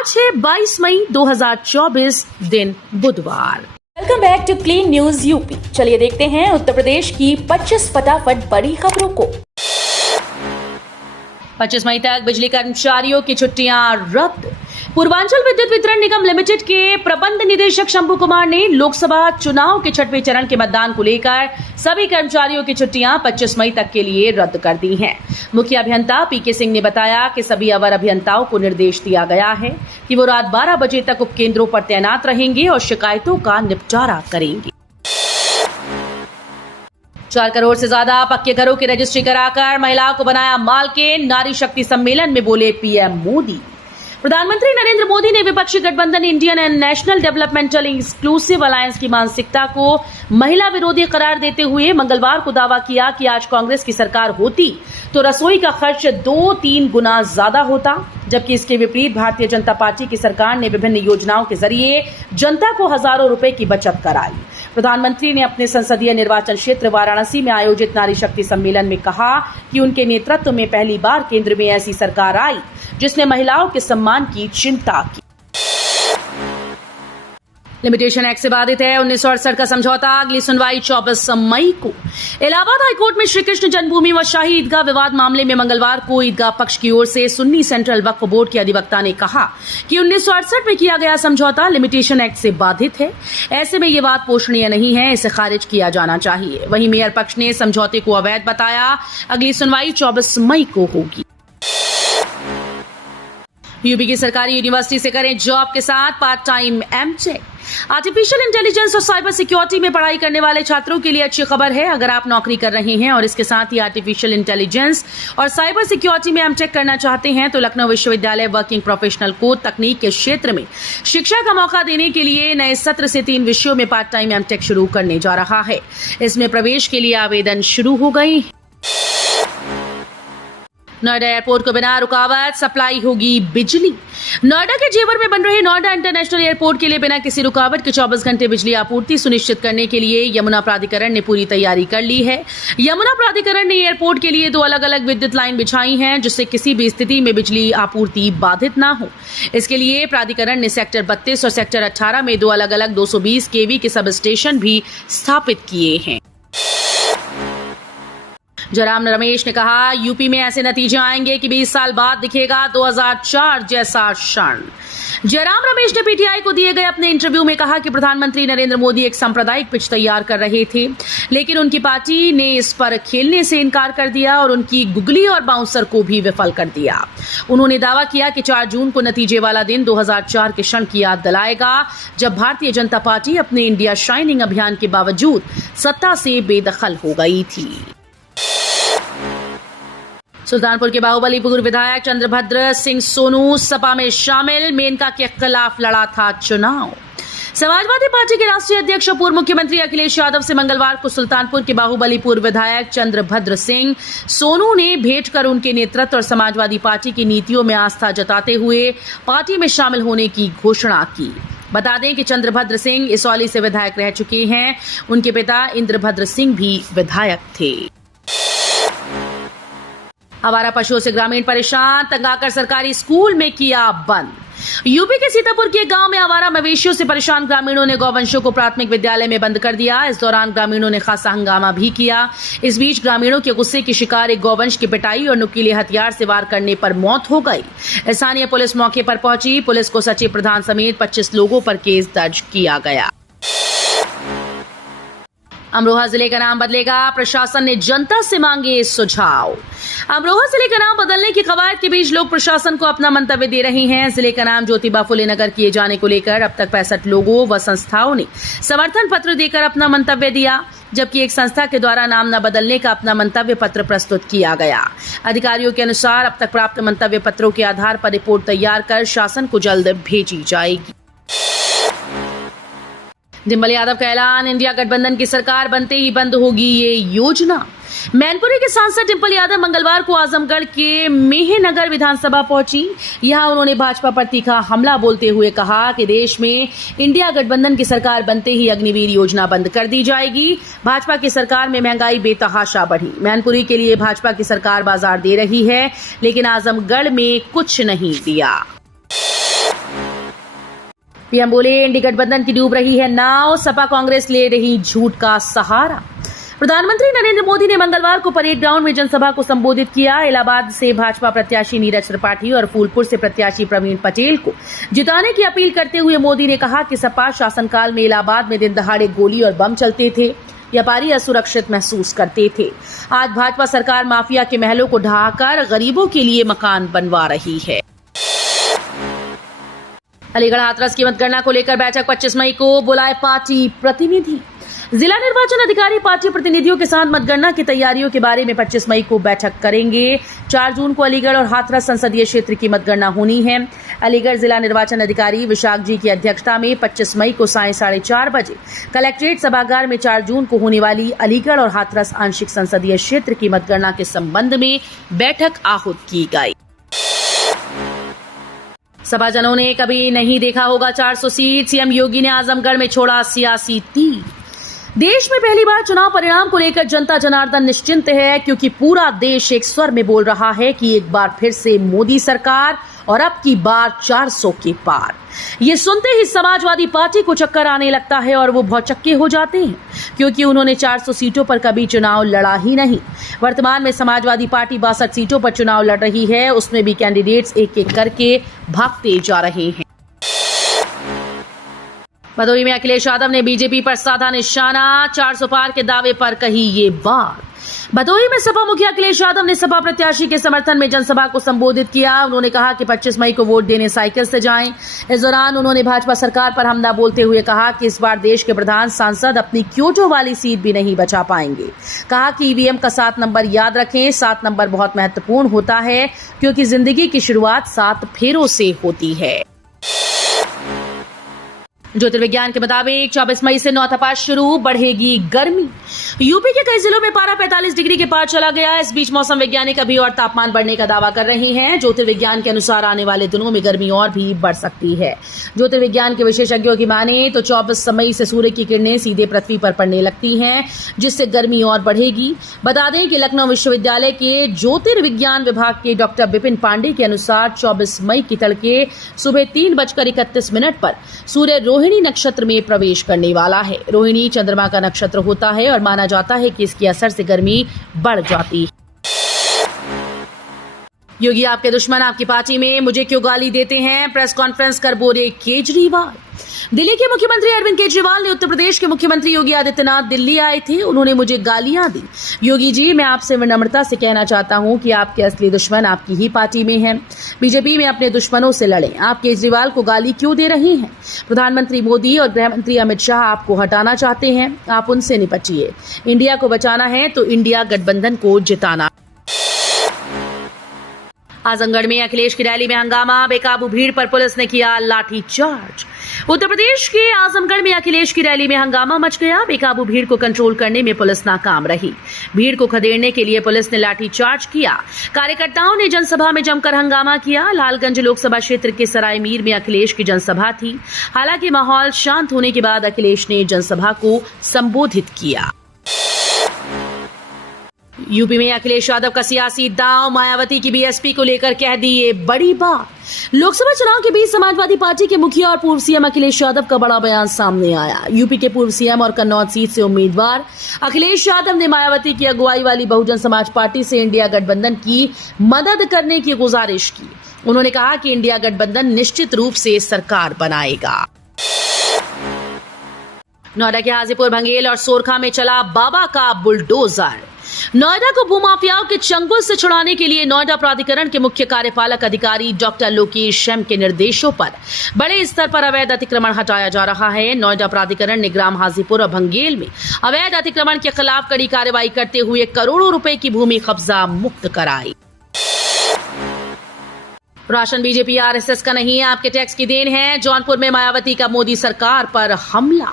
आज है 22 मई 2024 दिन बुधवार। Welcome back to clean news UP. चलिए देखते हैं उत्तर प्रदेश की 25 फटाफट बड़ी खबरों को। 25 मई तक बिजली कर्मचारियों की छुट्टियां रद्द। पूर्वांचल विद्युत वितरण निगम लिमिटेड के प्रबंध निदेशक शंभू कुमार ने लोकसभा चुनाव के छठवें चरण के मतदान को लेकर सभी कर्मचारियों की छुट्टियां 25 मई तक के लिए रद्द कर दी हैं। मुख्य अभियंता पीके सिंह ने बताया कि सभी अवर अभियंताओं को निर्देश दिया गया है कि वो रात 12 बजे तक उपकेंद्रों पर तैनात रहेंगे और शिकायतों का निपटारा करेंगे। 4 करोड़ से ज्यादा पक्के घरों की रजिस्ट्री कराकर महिलाओं को बनाया मालकिन। नारी शक्ति सम्मेलन में बोले पीएम मोदी। प्रधानमंत्री नरेंद्र मोदी ने विपक्षी गठबंधन Indian and national developmental inclusive alliance की मानसिकता को महिला विरोधी करार देते हुए मंगलवार को दावा किया कि आज कांग्रेस की सरकार होती तो रसोई का खर्च 2-3 गुना ज्यादा होता, जबकि इसके विपरीत भारतीय जनता पार्टी की सरकार ने विभिन्न योजनाओं के जरिए जनता को हजारों रुपए की बचत कराई। प्रधानमंत्री ने अपने संसदीय निर्वाचन क्षेत्र वाराणसी में आयोजित नारी शक्ति सम्मेलन में कहा कि उनके नेतृत्व में पहली बार केंद्र में ऐसी सरकार आई जिसने महिलाओं के सम्मान की चिंता की। लिमिटेशन एक्ट से बाधित है 1968 का समझौता। अगली सुनवाई 24 मई को। इलाहाबाद हाईकोर्ट में श्री कृष्ण जन्मभूमि व शाही ईदगाह विवाद मामले में मंगलवार को ईदगाह पक्ष की ओर से सुन्नी सेंट्रल वक्फ बोर्ड के अधिवक्ता ने कहा कि 1968 में किया गया समझौता लिमिटेशन एक्ट से बाधित है। ऐसे में ये बात पोषणीय नहीं है, इसे खारिज किया जाना चाहिए। वहीं मेयर पक्ष ने समझौते को अवैध बताया। अगली सुनवाई 24 मई को होगी। यूपी की सरकारी यूनिवर्सिटी से करें जॉब के साथ part time MTech. Artificial intelligence और साइबर सिक्योरिटी में पढ़ाई करने वाले छात्रों के लिए अच्छी खबर है। अगर आप नौकरी कर रहे हैं और इसके साथ ही आर्टिफिशियल इंटेलिजेंस और साइबर सिक्योरिटी में एमटेक करना चाहते हैं तो लखनऊ विश्वविद्यालय वर्किंग प्रोफेशनल को तकनीक के क्षेत्र में शिक्षा का मौका देने के लिए नए सत्र से 3 विषयों में पार्ट टाइम एमटेक शुरू करने जा रहा है। इसमें प्रवेश के लिए आवेदन शुरू हो गई। नोएडा एयरपोर्ट को बिना रुकावट सप्लाई होगी बिजली। नोएडा के जेवर में बन रहे नोएडा इंटरनेशनल एयरपोर्ट के लिए बिना किसी रुकावट के 24 घंटे बिजली आपूर्ति सुनिश्चित करने के लिए यमुना प्राधिकरण ने पूरी तैयारी कर ली है। यमुना प्राधिकरण ने एयरपोर्ट के लिए 2 अलग-अलग विद्युत लाइन बिछाई हैं जिससे किसी भी स्थिति में बिजली आपूर्ति बाधित न हो। इसके लिए प्राधिकरण ने सेक्टर 32 और सेक्टर 18 में 2 अलग-अलग 220 केवी के सब स्टेशन भी स्थापित किए हैं। जयराम रमेश ने कहा यूपी में ऐसे नतीजे आएंगे कि 20 साल बाद दिखेगा 2004 जैसा क्षण। जयराम रमेश ने पीटीआई को दिए गए अपने इंटरव्यू में कहा कि प्रधानमंत्री नरेंद्र मोदी एक सांप्रदायिक पिच तैयार कर रहे थे, लेकिन उनकी पार्टी ने इस पर खेलने से इनकार कर दिया और उनकी गुगली और बाउंसर को भी विफल कर दिया। उन्होंने दावा किया कि 4 जून को नतीजे वाला दिन 2004 के क्षण की याद दिलाएगा जब भारतीय जनता पार्टी अपने इंडिया शाइनिंग अभियान के बावजूद सत्ता से बेदखल हो गई थी। सुल्तानपुर के बाहुबली पूर्व विधायक चंद्रभद्र सिंह सोनू सपा में शामिल। मेनका के खिलाफ लड़ा था चुनाव। समाजवादी पार्टी के राष्ट्रीय अध्यक्ष और पूर्व मुख्यमंत्री अखिलेश यादव से मंगलवार को सुल्तानपुर के बाहुबली पूर्व विधायक चंद्रभद्र सिंह सोनू ने भेंट कर उनके नेतृत्व और समाजवादी पार्टी की नीतियों में आस्था जताते हुए पार्टी में शामिल होने की घोषणा की। बता दें कि चंद्रभद्र सिंह इसौली से विधायक रह चुके हैं। उनके पिता इंद्रभद्र सिंह भी विधायक थे। आवारा पशुओं से ग्रामीण परेशान, तंगाकर सरकारी स्कूल में किया बंद। यूपी के सीतापुर के गांव में आवारा मवेशियों से परेशान ग्रामीणों ने गौवंशों को प्राथमिक विद्यालय में बंद कर दिया। इस दौरान ग्रामीणों ने खासा हंगामा भी किया। इस बीच ग्रामीणों के गुस्से की शिकार एक गौवंश की पिटाई और नुकीले हथियार से वार करने पर मौत हो गई। स्थानीय पुलिस मौके पर पहुंची। पुलिस को सचिव प्रधान समेत 25 लोगों पर केस दर्ज किया गया। अमरोहा जिले का नाम बदलेगा, प्रशासन ने जनता से मांगे सुझाव। अमरोहा जिले का नाम बदलने की कवायद के बीच लोग प्रशासन को अपना मंतव्य दे रहे हैं। जिले का नाम ज्योतिबा फुले नगर किए जाने को लेकर अब तक 65 लोगों व संस्थाओं ने समर्थन पत्र देकर अपना मंतव्य दिया, जबकि एक संस्था के द्वारा नाम न बदलने का अपना मंतव्य पत्र प्रस्तुत किया गया। अधिकारियों के अनुसार अब तक प्राप्त मंतव्य पत्रों के आधार पर रिपोर्ट तैयार कर शासन को जल्द भेजी जाएगी। डिंपल यादव का ऐलान, इंडिया गठबंधन की सरकार बनते ही बंद होगी ये योजना। मैनपुरी के सांसद डिंपल यादव मंगलवार को आजमगढ़ के मेहनगर विधानसभा पहुंची। यहां उन्होंने भाजपा पर तीखा हमला बोलते हुए कहा कि देश में इंडिया गठबंधन की सरकार बनते ही अग्निवीर योजना बंद कर दी जाएगी। भाजपा की सरकार में महंगाई बेतहाशा बढ़ी। मैनपुरी के लिए भाजपा की सरकार बाजार दे रही है, लेकिन आजमगढ़ में कुछ नहीं दिया। पीएम बोले, इंडी गठबंधन की डूब रही है नाव, सपा कांग्रेस ले रही झूठ का सहारा। प्रधानमंत्री नरेंद्र मोदी ने मंगलवार को परेड ग्राउंड में जनसभा को संबोधित किया। इलाहाबाद से भाजपा प्रत्याशी नीरज त्रिपाठी और फूलपुर से प्रत्याशी प्रवीण पटेल को जिताने की अपील करते हुए मोदी ने कहा कि सपा शासनकाल में इलाहाबाद में दिन दहाड़े गोली और बम चलते थे, व्यापारी असुरक्षित महसूस करते थे। आज भाजपा सरकार माफिया के महलों को ढहाकर गरीबों के लिए मकान बनवा रही है। अलीगढ़ हाथरस की मतगणना को लेकर बैठक 25 मई को बुलाए पार्टी प्रतिनिधि। जिला निर्वाचन अधिकारी पार्टी प्रतिनिधियों के साथ मतगणना की तैयारियों के बारे में 25 मई को बैठक करेंगे। 4 जून को अलीगढ़ और हाथरस संसदीय क्षेत्र की मतगणना होनी है। अलीगढ़ जिला निर्वाचन अधिकारी विशाख जी की अध्यक्षता में 25 मई को सायं 4:30 बजे कलेक्ट्रेट सभागार में 4 जून को होने वाली अलीगढ़ और हाथरस आंशिक संसदीय क्षेत्र की मतगणना के संबंध में बैठक आहूत की गई। सभाजनों ने कभी नहीं देखा होगा 400 सीट, सीएम योगी ने आजमगढ़ में छोड़ा सियासी तीर। देश में पहली बार चुनाव परिणाम को लेकर जनता जनार्दन निश्चिंत है, क्योंकि पूरा देश एक स्वर में बोल रहा है कि एक बार फिर से मोदी सरकार और अब की बार 400 के पार। ये सुनते ही समाजवादी पार्टी को चक्कर आने लगता है और वो भौचक्के हो जाते हैं, क्योंकि उन्होंने 400 सीटों पर कभी चुनाव लड़ा ही नहीं। वर्तमान में समाजवादी पार्टी 62 सीटों पर चुनाव लड़ रही है, उसमें भी कैंडिडेट्स एक एक करके भागते जा रहे हैं। भदोही में अखिलेश यादव ने बीजेपी पर साधा निशाना, 400 पार के दावे पर कही ये बात। भदोही में सपा मुखिया अखिलेश यादव ने सपा प्रत्याशी के समर्थन में जनसभा को संबोधित किया। उन्होंने कहा कि 25 मई को वोट देने साइकिल से जाएं। इस दौरान उन्होंने भाजपा सरकार पर हमला बोलते हुए कहा कि इस बार देश के प्रधान सांसद अपनी क्योटो वाली सीट भी नहीं बचा पाएंगे। कहा कि ईवीएम का 7 नंबर याद रखें, 7 नंबर बहुत महत्वपूर्ण होता है, क्योंकि जिंदगी की शुरुआत 7 फेरों से होती है। ज्योतिर्विज्ञान के मुताबिक 24 मई से नौतपा शुरू, बढ़ेगी गर्मी। यूपी के कई जिलों में पारा 45 डिग्री के पार चला गया। इस बीच मौसम वैज्ञानिक अभी और तापमान बढ़ने का दावा कर रहे हैं। ज्योतिर्विज्ञान के अनुसार आने वाले दिनों में गर्मी और भी बढ़ सकती है। ज्योतिर्विज्ञान के विशेषज्ञों की माने तो 24 मई से सूर्य की किरणें सीधे पृथ्वी पर पड़ने लगती हैं, जिससे गर्मी और बढ़ेगी। बता दें कि लखनऊ विश्वविद्यालय के ज्योतिर्विज्ञान विभाग के डॉक्टर विपिन पांडे के अनुसार 24 मई की तड़के सुबह 3:31 पर सूर्य रोहिणी नक्षत्र में प्रवेश करने वाला है। रोहिणी चंद्रमा का नक्षत्र होता है और माना जाता है कि इसके असर से गर्मी बढ़ जाती है। योगी आपके दुश्मन आपकी पार्टी में, मुझे क्यों गाली देते हैं, प्रेस कॉन्फ्रेंस कर बोले केजरीवाल। दिल्ली के मुख्यमंत्री अरविंद केजरीवाल ने उत्तर प्रदेश के मुख्यमंत्री योगी आदित्यनाथ दिल्ली आए थे। उन्होंने मुझे गालियां दी। योगी जी, मैं आपसे विनम्रता से कहना चाहता हूं कि आपके असली दुश्मन आपकी ही पार्टी में हैं। बीजेपी में अपने दुश्मनों से लड़ें। आप केजरीवाल को गाली क्यों दे रहे हैं? प्रधानमंत्री मोदी और गृह मंत्री अमित शाह आपको हटाना चाहते हैं, आप उनसे निपटिए। इंडिया को बचाना है तो इंडिया गठबंधन को जिताना। आजमगढ़ में अखिलेश की रैली में हंगामा, बेकाबू भीड़ पर पुलिस ने किया लाठीचार्ज। उत्तर प्रदेश के आजमगढ़ में अखिलेश की रैली में हंगामा मच गया। बेकाबू भीड़ को कंट्रोल करने में पुलिस नाकाम रही। भीड़ को खदेड़ने के लिए पुलिस ने लाठीचार्ज किया। कार्यकर्ताओं ने जनसभा में जमकर हंगामा किया। लालगंज लोकसभा क्षेत्र के सरायमीर में अखिलेश की जनसभा थी। हालांकि माहौल शांत होने के बाद अखिलेश ने जनसभा को संबोधित किया। यूपी में अखिलेश यादव का सियासी दांव, मायावती की बीएसपी को लेकर कह दी ये बड़ी बात। लोकसभा चुनाव के बीच समाजवादी पार्टी के मुखिया और पूर्व सीएम अखिलेश यादव का बड़ा बयान सामने आया। यूपी के पूर्व सीएम और कन्नौज सीट से उम्मीदवार अखिलेश यादव ने मायावती की अगुवाई वाली बहुजन समाज पार्टी से इंडिया गठबंधन की मदद करने की गुजारिश की। उन्होंने कहा कि इंडिया गठबंधन निश्चित रूप से सरकार बनाएगा। नोएडा के हाजीपुर, भंगेल और सोरखा में चला बाबा का बुलडोजर। नोएडा को भूमाफियाओं के चंगुल से छुड़ाने के लिए नोएडा प्राधिकरण के मुख्य कार्यपालक अधिकारी डॉक्टर लोकेश एम के निर्देशों पर बड़े स्तर पर अवैध अतिक्रमण हटाया जा रहा है। नोएडा प्राधिकरण ने ग्राम हाजीपुर और भंगेल में अवैध अतिक्रमण के खिलाफ कड़ी कार्रवाई करते हुए करोड़ों रुपए की भूमि कब्जा मुक्त कराई। राशन बीजेपी आरएसएस का नहीं है, आपके टैक्स की देन है। जौनपुर में मायावती का मोदी सरकार पर हमला।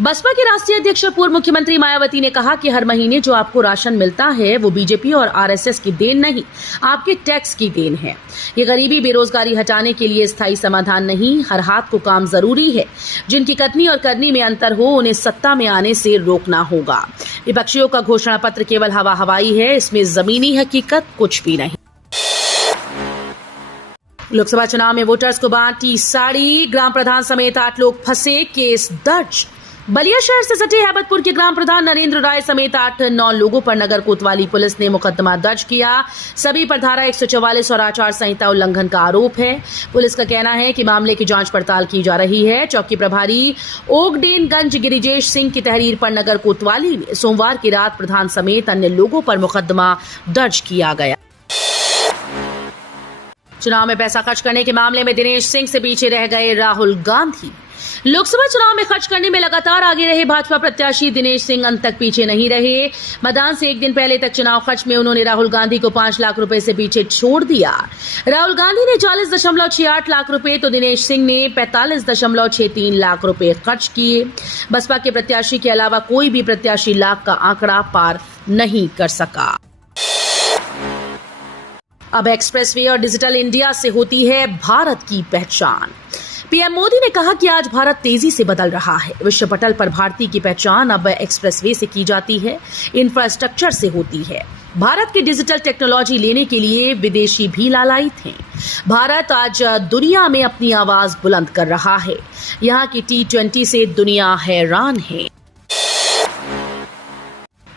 बसपा के राष्ट्रीय अध्यक्ष और पूर्व मुख्यमंत्री मायावती ने कहा कि हर महीने जो आपको राशन मिलता है वो बीजेपी और आरएसएस की देन नहीं, आपके टैक्स की देन है। ये गरीबी बेरोजगारी हटाने के लिए स्थायी समाधान नहीं, हर हाथ को काम जरूरी है। जिनकी कथनी और करनी में अंतर हो, उन्हें सत्ता में आने से रोकना होगा। विपक्षियों का घोषणा पत्र केवल हवा हवाई है, इसमें जमीनी हकीकत कुछ भी नहीं। लोकसभा चुनाव में वोटर्स को बांटी साड़ी, ग्राम प्रधान समेत 8 लोग फंसे, केस दर्ज। बलिया शहर से सटे हैबतपुर के ग्राम प्रधान नरेंद्र राय समेत 8-9 लोगों पर नगर कोतवाली पुलिस ने मुकदमा दर्ज किया। सभी पर धारा 144 और आचार संहिता उल्लंघन का आरोप है। पुलिस का कहना है कि मामले की जांच पड़ताल की जा रही है। चौकी प्रभारी ओगडेनगंज गिरिजेश सिंह की तहरीर पर नगर कोतवाली में सोमवार की रात प्रधान समेत अन्य लोगों पर मुकदमा दर्ज किया गया। चुनाव में पैसा खर्च करने के मामले में दिनेश सिंह से पीछे रह गए राहुल गांधी। लोकसभा चुनाव में खर्च करने में लगातार आगे रहे भाजपा प्रत्याशी दिनेश सिंह अंत तक पीछे नहीं रहे। मतदान से एक दिन पहले तक चुनाव खर्च में उन्होंने राहुल गांधी को 5 लाख रुपए से पीछे छोड़ दिया। राहुल गांधी ने 40.68 लाख रुपए तो दिनेश सिंह ने 45.63 लाख रुपए खर्च किए। बसपा के प्रत्याशी के अलावा कोई भी प्रत्याशी लाख का आंकड़ा पार नहीं कर सका। अब एक्सप्रेसवे और डिजिटल इंडिया से होती है भारत की पहचान। पीएम मोदी ने कहा कि आज भारत तेजी से बदल रहा है। विश्व पटल पर भारतीय की पहचान अब एक्सप्रेसवे से की जाती है, इंफ्रास्ट्रक्चर से होती है। भारत की डिजिटल टेक्नोलॉजी लेने के लिए विदेशी भी लालायित हैं। भारत आज दुनिया में अपनी आवाज बुलंद कर रहा है। यहाँ की T20 से दुनिया हैरान है।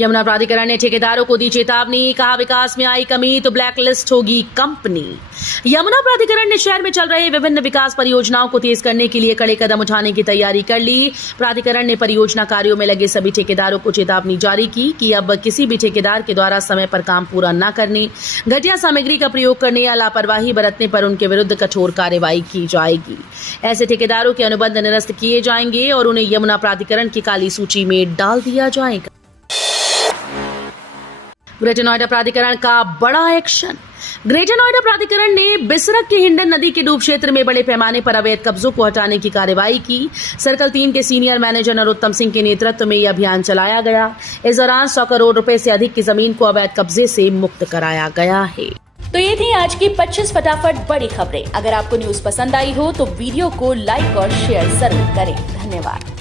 यमुना प्राधिकरण ने ठेकेदारों को दी चेतावनी, कहा विकास में आई कमी तो ब्लैक लिस्ट होगी कंपनी। यमुना प्राधिकरण ने शहर में चल रहे विभिन्न विकास परियोजनाओं को तेज करने के लिए कड़े कदम उठाने की तैयारी कर ली। प्राधिकरण ने परियोजना कार्यों में लगे सभी ठेकेदारों को चेतावनी जारी की कि अब किसी भी ठेकेदार के द्वारा समय पर काम पूरा न करने, घटिया सामग्री का प्रयोग करने या लापरवाही बरतने पर उनके विरुद्ध कठोर कार्रवाई की जाएगी। ऐसे ठेकेदारों के अनुबंध निरस्त किए जाएंगे और उन्हें यमुना प्राधिकरण की काली सूची में डाल दिया जाएगा। ग्रेटर नोएडा प्राधिकरण का बड़ा एक्शन। ग्रेटर नोएडा प्राधिकरण ने बिसरक के हिंडन नदी के डूब क्षेत्र में बड़े पैमाने पर अवैध कब्जों को हटाने की कार्रवाई की। सर्कल 3 के सीनियर मैनेजर नरोत्तम सिंह के नेतृत्व में यह अभियान चलाया गया। इस दौरान 100 करोड़ रुपए से अधिक की जमीन को अवैध कब्जे से मुक्त कराया गया है। तो ये थी आज की 25 फटाफट बड़ी खबरें। अगर आपको न्यूज पसंद आई हो तो वीडियो को लाइक और शेयर जरूर करें। धन्यवाद।